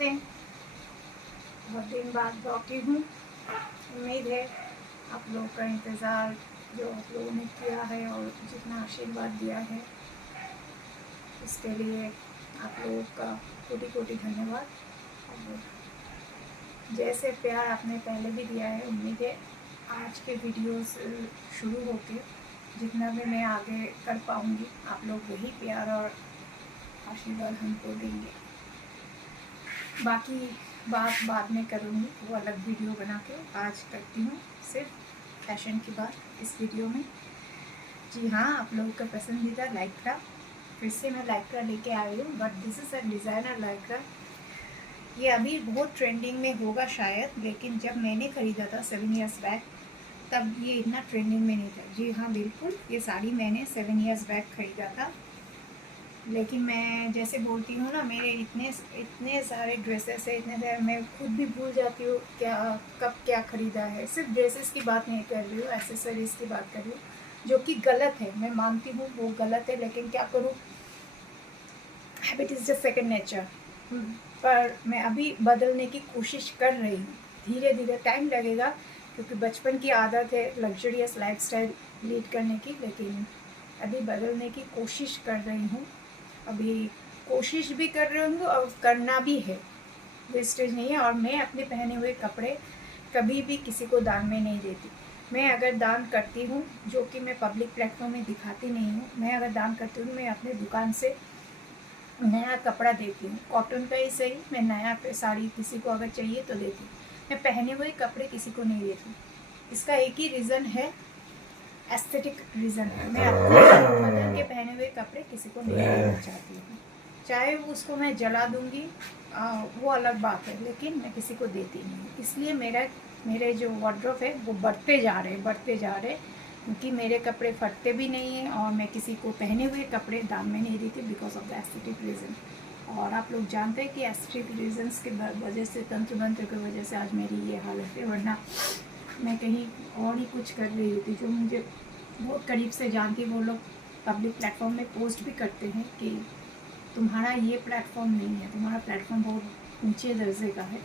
नमस्ते। बहुत दिन बाद लौटी हूँ। उम्मीद है आप लोग का इंतज़ार जो आप लोगों ने किया है और जितना आशीर्वाद दिया है इसके लिए आप लोगों का कोटि कोटि धन्यवाद। और जैसे प्यार आपने पहले भी दिया है, उम्मीद है आज के वीडियोस शुरू होके जितना भी मैं आगे कर पाऊँगी आप लोग वही प्यार और आशीर्वाद हमको देंगे। बाकी बात बाद में करूँगी, वो अलग वीडियो बना के। आज करती हूँ सिर्फ फैशन की बात इस वीडियो में। जी हाँ, आप लोगों का पसंदीदा लाइक्रा, फिर से मैं लाइक्रा लेके आई हूँ, but this is a designer Lycra. ये अभी बहुत ट्रेंडिंग में होगा शायद, लेकिन जब मैंने ख़रीदा था 7 ईयर्स बैक तब ये इतना ट्रेंडिंग में नहीं था। जी हाँ बिल्कुल, ये साड़ी मैंने 7 ईयर्स बैक ख़रीदा था, लेकिन मैं जैसे बोलती हूँ ना, मेरे इतने सारे ड्रेसेस है, इतने सारे, मैं खुद भी भूल जाती हूँ क्या कब क्या ख़रीदा है। सिर्फ ड्रेसेस की बात नहीं कर रही हूँ, एक्सेसरीज़ की बात कर रही हूँ, जो कि गलत है। मैं मानती हूँ वो गलत है, लेकिन क्या करूँ, habit is just second nature. पर मैं अभी बदलने की कोशिश कर रही हूँ, धीरे धीरे टाइम लगेगा, क्योंकि बचपन की आदत है लग्जरियस लाइफस्टाइल लीड करने की, लेकिन अभी बदलने की कोशिश कर रही हूँ। अभी कोशिश भी कर रही हूँ और करना भी है, वेस्टेज नहीं है। और मैं अपने पहने हुए कपड़े कभी भी किसी को दान में नहीं देती। मैं अगर दान करती हूँ, जो कि मैं पब्लिक प्लेटफॉर्म में दिखाती नहीं हूँ, मैं अगर दान करती हूँ मैं अपने दुकान से नया कपड़ा देती हूँ, कॉटन का ही सही। मैं नया साड़ी किसी को अगर चाहिए तो देती हूँ, मैं पहने हुए कपड़े किसी को नहीं देती। इसका एक ही रीज़न है, एस्थेटिक रीज़न है। मैं अपने मदर के पहने हुए कपड़े किसी को नहीं देना चाहती हूँ, चाहे उसको मैं जला दूँगी, वो अलग बात है, लेकिन मैं किसी को देती नहीं। इसलिए मेरे जो वार्डरोब है वो बढ़ते जा रहे, क्योंकि मेरे कपड़े फटते भी नहीं हैं और मैं किसी को पहने हुए कपड़े दाम में नहीं देती, because of the aesthetic reason. और आप लोग जानते हैं कि एस्थेटिक रीजन्स के वजह से, तंत्र मंत्र की वजह से आज मेरी ये हालत है, वरना मैं कहीं और ही कुछ कर रही होती। जो मुझे बहुत करीब से जानती, वो लोग पब्लिक प्लेटफॉर्म में पोस्ट भी करते हैं कि तुम्हारा ये प्लेटफॉर्म नहीं है, तुम्हारा प्लेटफॉर्म बहुत ऊंचे दर्जे का है।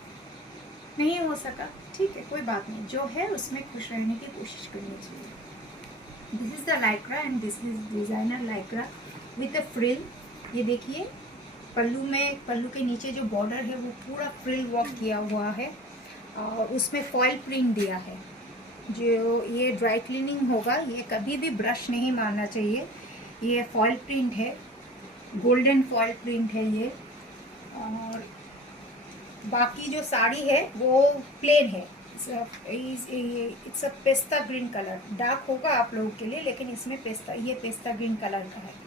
नहीं हो सका, ठीक है, कोई बात नहीं, जो है उसमें खुश रहने की कोशिश करनी चाहिए। This is the Lycra and this is designer Lycra with a frill. ये देखिए, पल्लू के नीचे जो बॉर्डर है वो पूरा फ्रिल वर्क किया हुआ है, और उसमें फॉइल प्रिंट दिया है। जो ये ड्राई क्लीनिंग होगा, ये कभी भी ब्रश नहीं मारना चाहिए। ये फॉइल प्रिंट है, गोल्डन फॉइल प्रिंट है ये। और बाकी जो साड़ी है वो प्लेन है। It's a pista green colour, dark होगा आप लोगों के लिए, लेकिन इसमें ये पेस्ता ग्रीन कलर का है।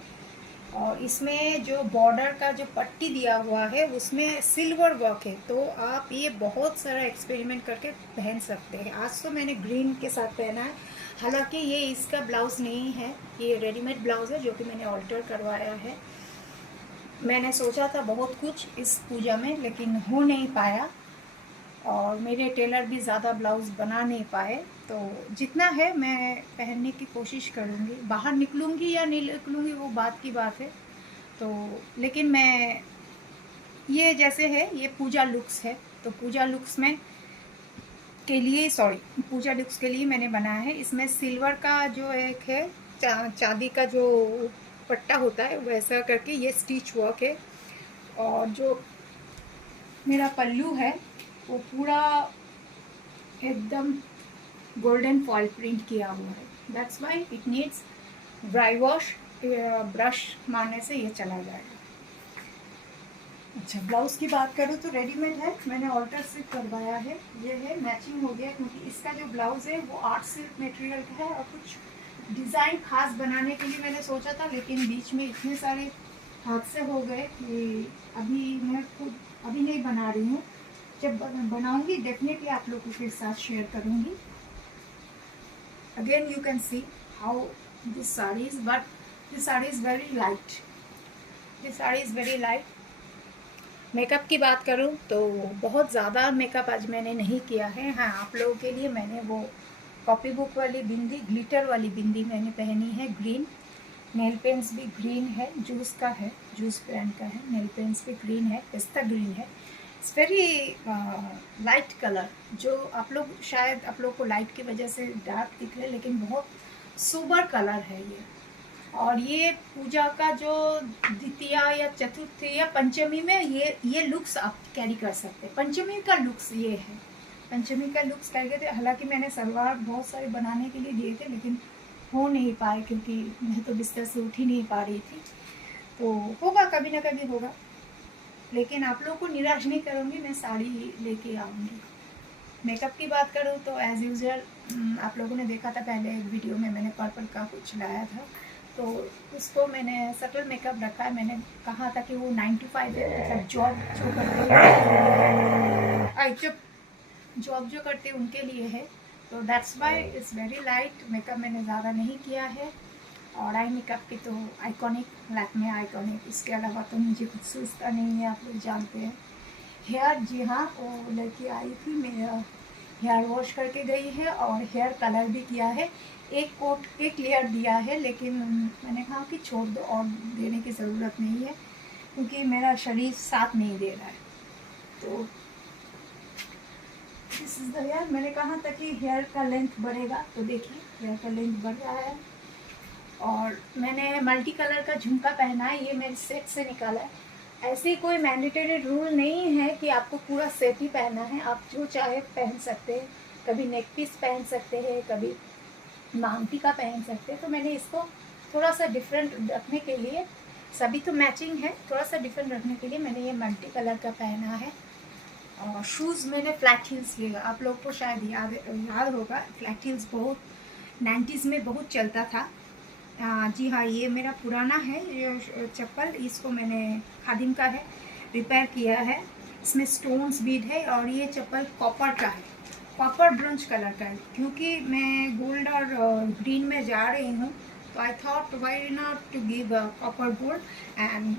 और इसमें जो बॉर्डर का जो पट्टी दिया हुआ है उसमें सिल्वर वर्क है, तो आप ये बहुत सारा एक्सपेरिमेंट करके पहन सकते हैं। आज तो मैंने ग्रीन के साथ पहना है, हालांकि ये इसका ब्लाउज़ नहीं है, ये रेडीमेड ब्लाउज़ है जो कि मैंने ऑल्टर करवाया है। मैंने सोचा था बहुत कुछ इस पूजा में, लेकिन हो नहीं पाया, और मेरे टेलर भी ज़्यादा ब्लाउज़ बना नहीं पाए। तो जितना है मैं पहनने की कोशिश करूँगी। बाहर निकलूँगी या नहीं निकलूँगी वो बात की बात है। तो लेकिन मैं ये जैसे है, ये पूजा लुक्स है, तो पूजा लुक्स के लिए मैंने बनाया है। इसमें सिल्वर का जो एक है, चांदी का जो पट्टा होता है वैसा करके ये स्टिच वर्क है। और जो मेरा पल्लू है वो पूरा एकदम गोल्डन फॉल प्रिंट किया हुआ है। That's why it needs dry wash, brush मारने से ये चला जाएगा। अच्छा, ब्लाउज़ की बात करूँ तो रेडीमेड है, मैंने ऑल्टर से करवाया है। ये है, मैचिंग हो गया, क्योंकि इसका जो ब्लाउज़ है वो आर्ट सिल्क मटेरियल का है। और कुछ डिज़ाइन खास बनाने के लिए मैंने सोचा था, लेकिन बीच में इतने सारे हादसे हो गए कि अभी मैं खुद अभी नहीं बना रही हूँ। जब बनाऊँगी डेफिनेटली आप लोगों के साथ शेयर करूँगी। Again you can see how this sari is, but this sari is very light. This sari is very light. Makeup की बात करूं तो बहुत ज़्यादा मेकअप आज मैंने नहीं किया है। हाँ, आप लोगों के लिए मैंने वो कॉपी बुक वाली बिंदी, ग्लिटर वाली बिंदी मैंने पहनी है, ग्रीन। नेल पेंट्स भी ग्रीन है, जूस का है, जूस ब्रांड का है। नेल पेंट्स भी ग्रीन है, पिस्ता ग्रीन है। इट्स वेरी लाइट कलर, जो आप लोग शायद आप लोग को लाइट की वजह से डार्क दिख रहे हैं, लेकिन बहुत सुबर कलर है ये। और ये पूजा का जो द्वितीया या चतुर्थी या पंचमी में ये लुक्स आप कैरी कर सकते हैं। पंचमी का लुक्स ये है, पंचमी का लुक्स कैरी करते। हालांकि मैंने सलवार बहुत सारे बनाने के लिए दिए थे, लेकिन हो नहीं पाए क्योंकि मैं तो बिस्तर से उठ ही नहीं पा रही थी। तो होगा, कभी ना कभी होगा, लेकिन आप लोगों को निराश नहीं करूँगी, मैं साड़ी लेके आऊँगी। मेकअप की बात करूँ तो एज़ यूजल आप लोगों ने देखा था पहले एक वीडियो में, मैंने पर्पल का कुछ लाया था, तो उसको मैंने सटल मेकअप रखा है। मैंने कहा था कि वो 9 to 5 है, मतलब जॉब जो करते हैं उनके लिए है। तो that's why it's very light makeup, मैंने ज़्यादा नहीं किया है। और आई मेकअप की तो आइकॉनिक, लैक्मे आइकॉनिक, इसके अलावा तो मुझे कुछ सोचता नहीं है, आप लोग जानते हैं। हेयर, जी हाँ, वो लड़की आई थी, मेरा हेयर वॉश करके गई है और हेयर कलर भी किया है। एक लेयर दिया है, लेकिन मैंने कहा कि छोड़ दो, और देने की ज़रूरत नहीं है क्योंकि मेरा शरीर साथ नहीं दे रहा है। तो दिस इज़ द हेयर। मैंने कहा था कि हेयर का लेंथ बढ़ेगा, तो देखिए हेयर का लेंथ बढ़ रहा है। और मैंने मल्टी कलर का झुमका पहना है, ये मेरे सेट से निकाला है। ऐसे कोई मैंडेटरी रूल नहीं है कि आपको पूरा सेट ही पहनना है, आप जो चाहे पहन सकते हैं। कभी नेक पीस पहन सकते हैं, कभी मांग टीका पहन सकते हैं। तो मैंने इसको थोड़ा सा डिफरेंट रखने के लिए, सभी तो मैचिंग है, थोड़ा सा डिफरेंट रखने के लिए मैंने ये मल्टी कलर का पहना है। और शूज़ मैंने फ्लैट हील्स लिया, आप लोग को शायद याद होगा, फ्लैट हील्स बहुत 90s में बहुत चलता था। जी हाँ, ये मेरा पुराना है ये चप्पल, इसको मैंने खादिम का है, रिपेयर किया है। इसमें स्टोन्स बीड है और ये चप्पल कॉपर का है, कॉपर ब्रोंज कलर का है। क्योंकि मैं गोल्ड और ग्रीन में जा रही हूँ, तो I thought why not to give copper gold. And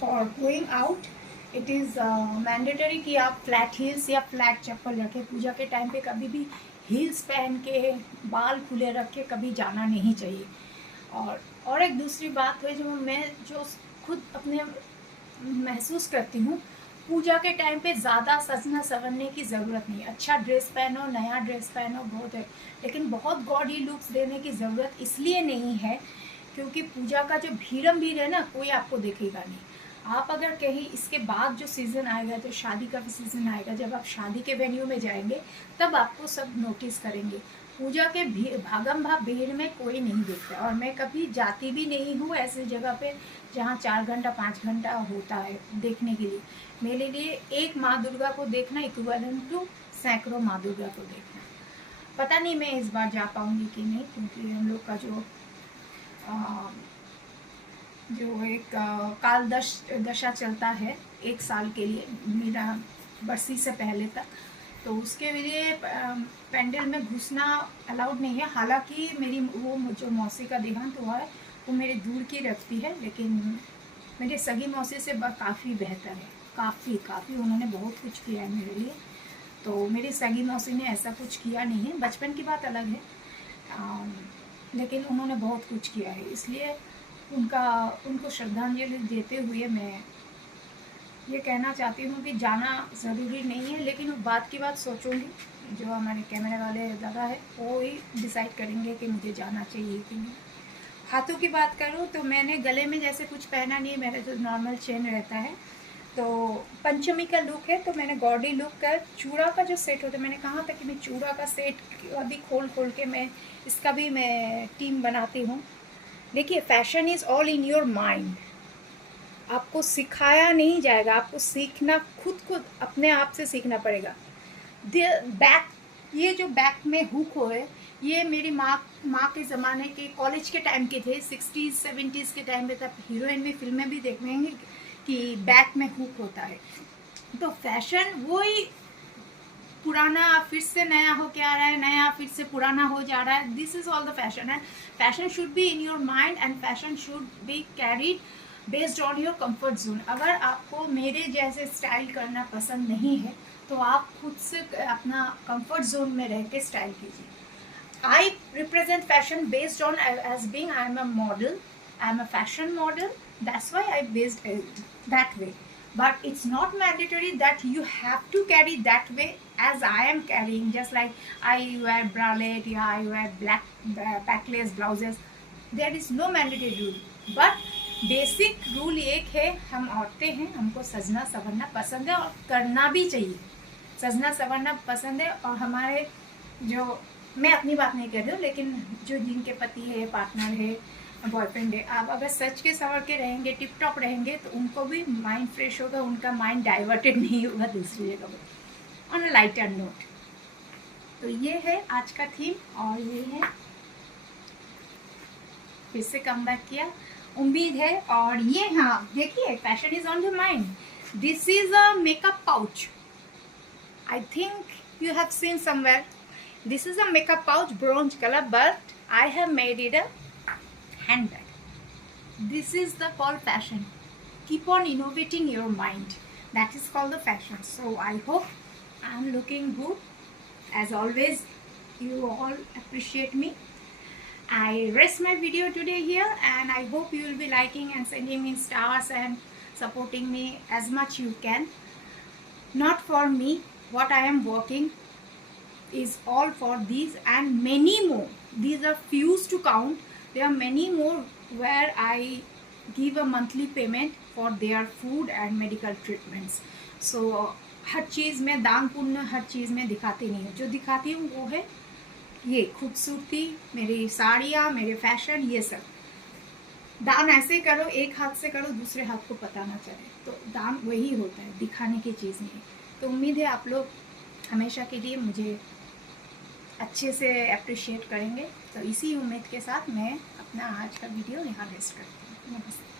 for going out it is mandatory कि आप फ्लैट हील्स या फ्लैट चप्पल रखें। पूजा के टाइम पे कभी भी हील्स पहन के, बाल खुले रख के कभी जाना नहीं चाहिए। और एक दूसरी बात है, जो खुद अपने महसूस करती हूँ, पूजा के टाइम पे ज़्यादा सजना संवरने की ज़रूरत नहीं। अच्छा ड्रेस पहनो, नया ड्रेस पहनो, बहुत है, लेकिन बहुत गॉडी लुक्स देने की ज़रूरत इसलिए नहीं है क्योंकि पूजा का जो भीड़ है ना, कोई आपको देखेगा नहीं। आप अगर कहीं इसके बाद जो सीज़न आएगा, जो शादी का भी सीज़न आएगा, जब आप शादी के वेन्यू में जाएंगे, तब आपको सब नोटिस करेंगे। पूजा के भागम भाग भीड़ में कोई नहीं देखता, और मैं कभी जाती भी नहीं हूँ ऐसी जगह पे जहाँ 4 घंटा 5 घंटा होता है देखने के लिए। मेरे लिए एक माँ दुर्गा को देखना इक्विवेलेंट टू सैकड़ों माँ दुर्गा को देखना। पता नहीं मैं इस बार जा पाऊँगी कि नहीं, क्योंकि हम लोग का जो एक काल दशा चलता है 1 साल के लिए, मेरा बरसी से पहले तक, तो उसके लिए पेंडल में घुसना अलाउड नहीं है। हालांकि मेरी वो जो मौसी का देहांत हुआ है वो मेरे दूर की रखती है, लेकिन मेरे सगी मौसी से काफ़ी बेहतर है, काफ़ी उन्होंने बहुत कुछ किया है मेरे लिए। तो मेरी सगी मौसी ने ऐसा कुछ किया नहीं है, बचपन की बात अलग है, लेकिन उन्होंने बहुत कुछ किया है। इसलिए उनको श्रद्धांजलि देते हुए मैं ये कहना चाहती हूँ कि जाना ज़रूरी नहीं है, लेकिन बात की बात सोचूंगी। जो हमारे कैमरे वाले दादा है वो ही डिसाइड करेंगे कि मुझे जाना चाहिए कि नहीं। हाथों की बात करूँ तो मैंने गले में जैसे कुछ पहना नहीं है, मेरा जो नॉर्मल चेन रहता है। तो पंचमी का लुक है, तो मैंने गॉडी लुक का चूड़ा का जो सेट होता है, मैंने कहा था कि मैं चूड़ा का सेट अभी खोल के मैं इसका भी मैं टीम बनाती हूँ। देखिए, fashion is all in your mind, आपको सिखाया नहीं जाएगा, आपको सीखना खुद को अपने आप से सीखना पड़ेगा। बैक, ये जो बैक में हुक हो है, ये मेरी माँ के ज़माने के कॉलेज के टाइम के थे, 60s 70s के टाइम पे तब हीरोइन भी फिल्में भी देखेंगे कि बैक में हुक होता है। तो फैशन वही पुराना फिर से नया हो के आ रहा है, नया फिर से पुराना हो जा रहा है। This is all the fashion, and fashion should be in your mind and fashion should be carried based on your comfort zone. अगर आपको मेरे जैसे स्टाइल करना पसंद नहीं है तो आप खुद से अपना कंफर्ट जोन में रह के स्टाइल कीजिए। I represent fashion based on as being I am a model, I am a fashion model, that's why I based that way. but it's not mandatory that you have to carry that way as I am carrying. Just like I wear bralette, yeah, I wear black backless blouses. There is no mandatory rule, but basic rule एक है, हम औरतें हैं, हमको सजना संवरना पसंद है और करना भी चाहिए. सजना संवरना पसंद है. और हमारे जो, मैं अपनी बात नहीं कर रही हूँ, लेकिन जो जिनके पति है, पार्टनर है, बॉयफ्रेंड है, आप अगर सच के संवर के रहेंगे, टिप टॉप रहेंगे, तो उनको भी माइंड फ्रेश होगा, उनका माइंड डाइवर्टेड नहीं होगा दूसरी जगह पर, ऑन अ लाइटर नोट. तो ये है आज का थीम. और ये है, फिर से कम बैक किया, उम्मीद है. और ये, हाँ देखिए, fashion is on the mind. This is a makeup pouch. I think you have seen somewhere. This is a makeup pouch, bronze color, but I have made it a handbag. This is the called fashion. Keep on innovating your mind. That is called the fashion. So I hope I'm looking good. As always, you all appreciate me. I rest my video today here, and I hope you will be liking and sending me stars and supporting me as much you can. Not for me, what I am working is all for these and many more. These are few to count. There are many more where I give a monthly payment for their food and medical treatments. So हर चीज़ में दान पुण्य हर चीज़ में दिखाती नहीं हूँ. जो दिखाती हूँ वो है ये खूबसूरती, मेरी साड़ियाँ, मेरे फैशन, ये सब. दान ऐसे करो, एक हाथ से करो, दूसरे हाथ को पता ना चले. तो दान वही होता है, दिखाने की चीज़ नहीं. तो उम्मीद है आप लोग हमेशा के लिए मुझे अच्छे से अप्रिशिएट करेंगे. तो इसी उम्मीद के साथ मैं अपना आज का वीडियो यहाँ रेस्ट करती हूँ. नमस्ते.